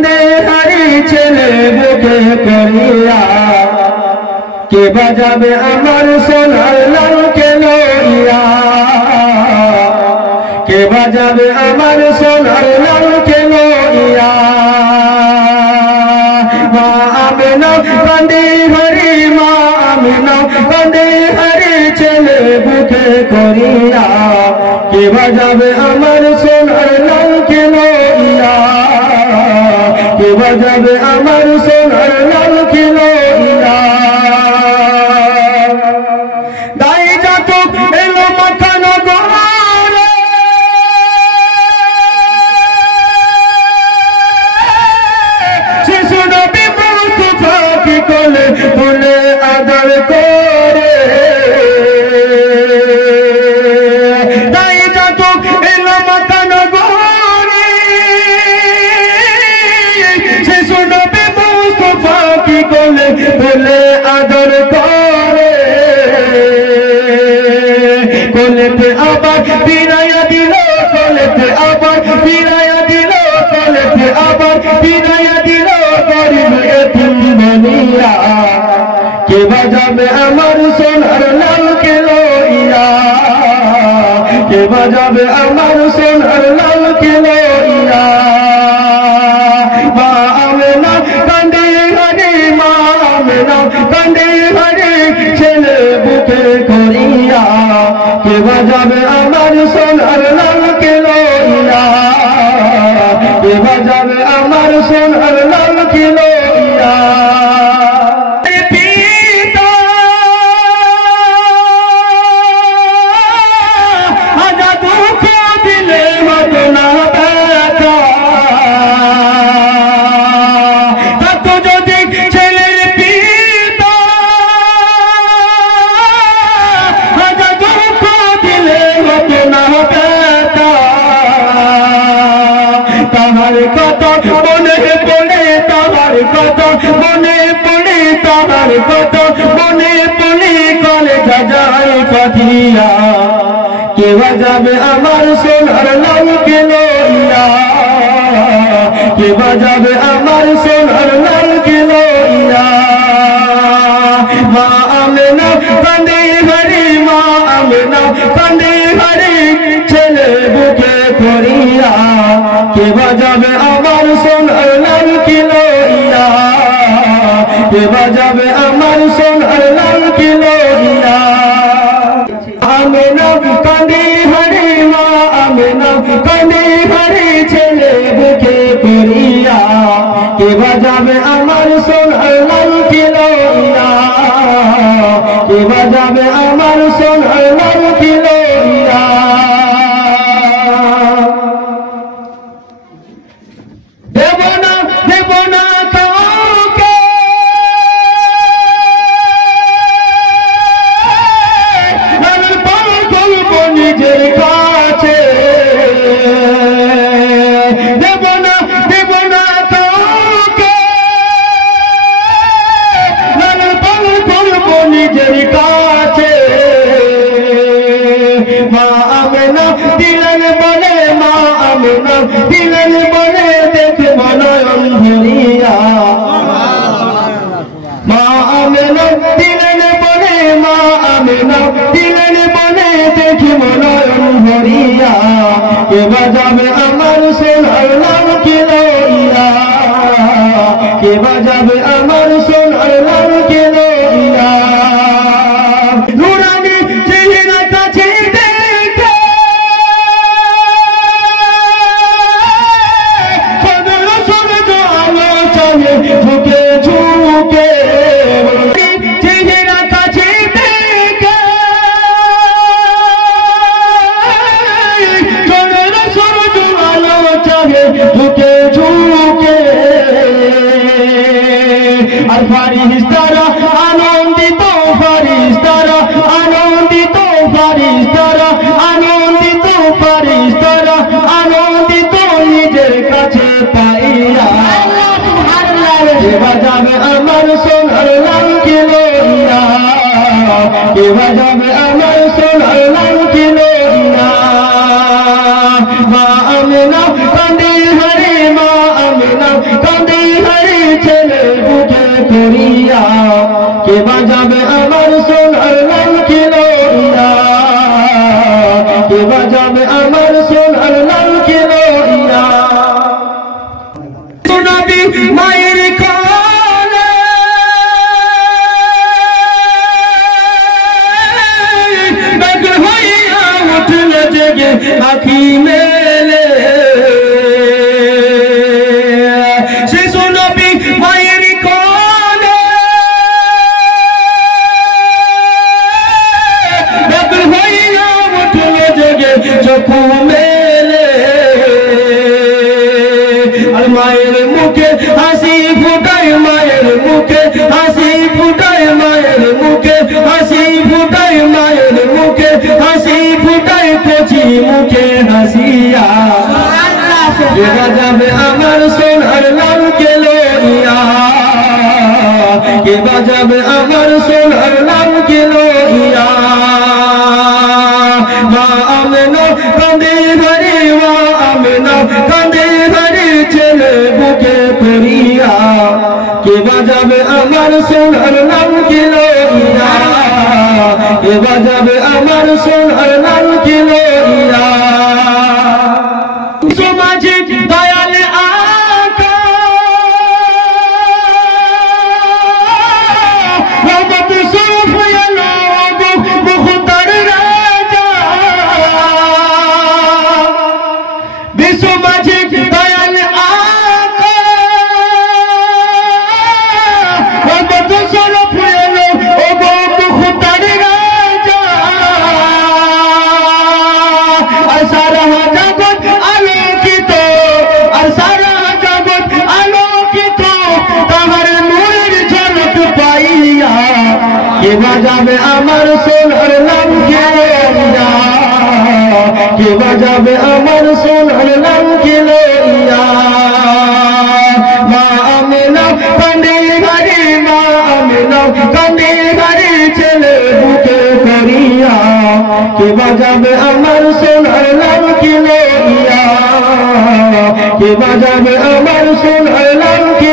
কান্দে হারি ছেলে বুকে করিয়া কে বাজাবে আমার সোনার লালকে লইয়া কে বাজাবে আমার সোনার লালকে লইয়া মা আমেনা কান্দে হারি মা আমেনা কান্দে হারি ছেলে বুকে করিয়া কে বাজাবে আমার সোনার লালকে লইয়া কে বাজাবে আমার সোনার লালকে লইয়া দাই যাত এলো মাখানো গোরে শিশু নবী মুস্তাফা কি কোলে কোলে আদর করে দাই যাত এলো মাখানো গোরে শিশু নবী মুস্তাফা কি কোলে কোলে আদর করে কোলেতে আবার ফিরাইয়া দিল কোলেতে আবার ফিরাইয়া দিল কোলেতে আবার ফিরাইয়া দিল গরিব এতিম বনিয়া কে বাজাবে আমার সোনার লালকে লইয়া কে বাজাবে আমার সোনার লালকে লইয়া মা আমেনা কান্দে হারি মা আমেনা কান্দে হারি ছেলে বুকে করিয়া কে বাজাবে আমার সোনার লালকে লইয়া কে বাজাবে আমার সোনার লালকে লইয়া পিতা আজা দুঃখ দিলে হতো না ব্যথা থাকতো যদি ছেলের পিতা আজা দুঃখ দিলে হতো না ব্যথা তাহার কথা মনে পড়ে তাহার কথা মনে পড়ে তাহার কথা মনে পড়ে কলেজা যায় পাঠিয়া কে বাজাবে আমার সোনার লালকে লইয়া কে বাজাবে আমার সোনার লালকে লইয়া মা আমেনা কান্দে হারি মা আমেনা কান্দে হারি ছেলে বুকে করিয়া কে বাজাবে আমার সোনার লালকে লইয়া কে বাজাবে আমার সোনার লালকে লইয়া আমেনা কান্দে হারি মা আমেনা কান্দে হারি ছেলে বুকে করিয়া কে বাজাবে আমার সোনার লালকে লইয়া কে বাজাবে আমার সোনার লালকে লইয়া দেব না কাউকে লালন পালন করব নিজের কাছে দেব না কাউকে লালন পালন করব নিজের কাছে মা আমেনা দিলেন বলে মা আমেনা দিলেন বলে দেখে নয়ন ভরিয়া মা আমেনা দিলেন বলে মা আমেনা দিলেন বলে দেখে নয়ন ভরিয়া কে বাজাবে আমার সোনার লালকে লইয়া কে বাজাবে আমার সোনার লালকে লইয়া নুরানি চেহারা কাছে দেখে সদর সদর আলো চলে ঝুঁকে ঝুঁকে চেহারা কাছে দেখে সদর সদর আলো চলে ঝুঁকে ঝুঁকে আর ফারিস্তারা আনন্দিত ফারিস্তারা আনন্দিত ফারিস্তারা আনন্দিত ফারিস্তারা আনন্দিত নিজের কাছে পাইয়া কে বাজাবে আমার সোনার লালকে লইয়া কে বাজাবে আমার সোনার লালকে লইয়া মা আমেনা কান্দে হারি মা আমেনা মায়ের কোলে বেকুল হইয়া উঠল জেগে আঁখি মেলে শিশু নবী মায়ের কোলে বেকুল হইয়া উঠল জেগে চক্ষু মেলে আর মায়ের মুখে হাসি ফুটায় মায়ের মুখে হাসি ফুটায় মায়ের মুখে হাসি ফুটায় মায়ের মুখে হাসি ফুটায় কচি মুখে হাসিয়া দেখা যাবে আমার সোনার লাল কে লইয়া কে বাজাবে আমার সোনার লাল কে লইয়া মা আমেনা কাঁদে ঘরে মা আমেনা কাঁদে ঘরে ছেলে বুকে করিয়া কে বাজাবে আমার সোনার লাল কে লইয়া কে বাজাবে আমার সোনার লাল কে লইয়া সমাজে দয়াল আকা রহমত সুরফ এলো মুখতার রাজা বিশ্বমাঝে দয়াল আকা রহমত সুরফ এলো মুখতার রাজা আর সারা জগৎ আলোকিত আর সারা জগৎ আলোকিত তাহার নূরের ঝলক পাইয়া কে বাজাবে আমার সোনার নাম কে লইয়া কে বাজাবে আমার সোনার নাম কে লইয়া মা আমেনা কাঁদে ঘরে মা আমেনা কাঁদে ঘরে ছেলে বুকে করিয়া কে বাজাবে আমার সোনার নাম কে লইয়া কে বাজাবে আমার সোনার নাম কে